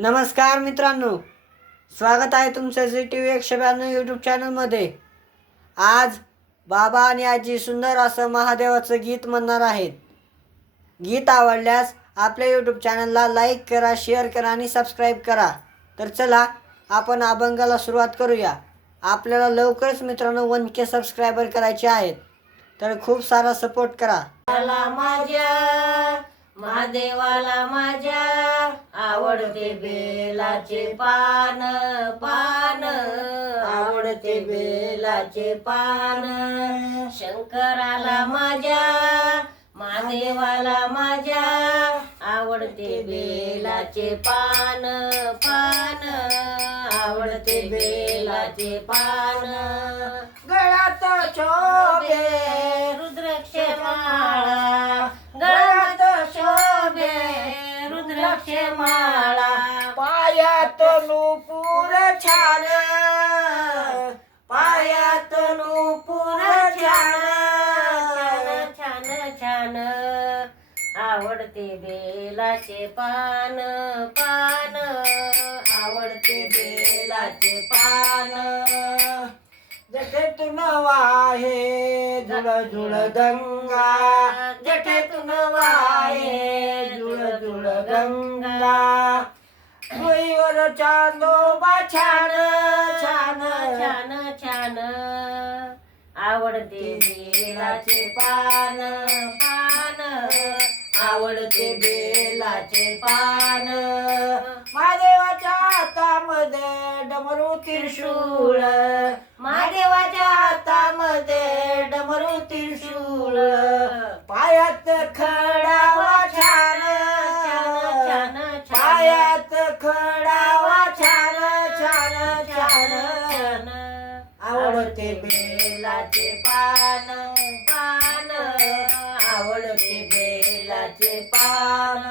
नमस्कार मित्रांनो. स्वागत आहे तुमचं जी टी व्ही एकशे ब्याण्णव यूट्यूब चॅनलमध्ये आज बाबा आणि आजी सुंदर असं महादेवाचं गीत म्हणणार आहेत. गीत आवडल्यास आपल्या यूट्यूब चॅनलला लाईक करा शेअर करा आणि सबस्क्राईब करा. तर चला आपण अभंगाला सुरुवात करूया. आपल्याला लवकरच मित्रांनो वन के सबस्क्रायबर करायचे आहेत. तर खूप सारा सपोर्ट करा. माझ्या महादेवाला माझ्या. आवडते बेलाचे पान पान. आवडते बेलाचे पान. शंकराला माझ्या महादेवाला माझ्या. आवडते बेलाचे पान पान. आवडते बेलाचे पान. गळ्यात छोबे माळा. पायात नूपुर छान. पायात नूपुर छान. छान छान छान. आवडते बेलाचे पान पान. आवडते बेलाचे पान. जठेतून वाहे झुळ झुळ गंगा. जठेतून वाहे गंगा. भुईवर चांदोबा छान छान. छान छान. आवडते बेलाचे पान. पान. आवडते बेलाचे पान. महादेवाच्या हातामध्ये डमरू त्रिशूळ. महादेवाच्या हातामध्ये डमरू त्रिशूळ. खडावा छान छान छान आवडते बेलाचे पान पान. आवडते बेलाचे पान.